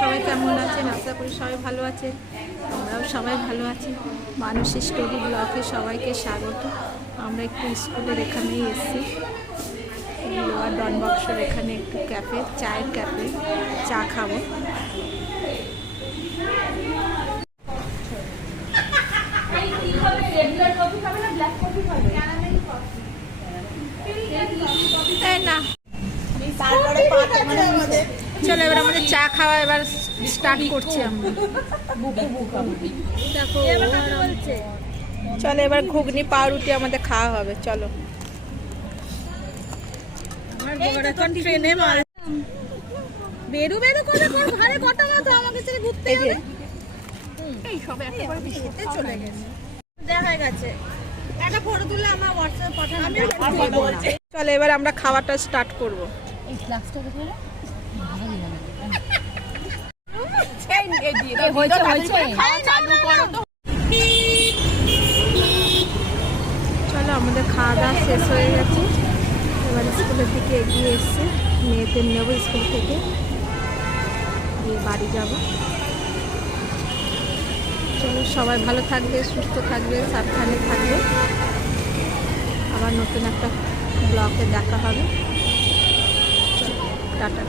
সবাই কেমন আছেন? আশা করি সবাই ভালো আছেন। আমরাও সবাই ভালো আছি। মানুষের স্টোরি ব্লগে সবাইকে স্বাগত। আমরা একটু স্কুলের এখানেই এসেছি, লোয়ার ডন বক্সের এখানে একটু ক্যাফে, চায়ের ক্যাফে, চা খাবো। না চলো এবার আমাদের চা খাওয়া এবার স্টার্ট করছি আমরা। দেখো চলো এবার ঘুগনি পাউরুটি আমাদের খাওয়া হবে। চলো এখন ট্রেনে বেরু বেরু করে ঘরে কটা মাত্র আমাকে ছেড়ে ঘুরতে হবে। এই সব একটা করে খেতে চলে গেছে, দেখা গেছে। একটা ফটো তুলে আমার হোয়াটসঅ্যাপ পাঠান, আমি বলছি। চলো এবার আমরা খাওয়াটা স্টার্ট করব। এই গ্লাসটা দেখো চলো আমাদের খাওয়া দাওয়া শেষ হয়ে গেছে। এবার স্কুলের দিকে এগিয়ে এসছে, মেয়েদের নেবো স্কুল থেকে, দিয়ে বাড়ি যাব। চলো সবাই ভালো থাকবে, সুস্থ থাকবে, সাবধানে থাকবে। আবার নতুন একটা ব্লগে দেখা হবে। টাটা।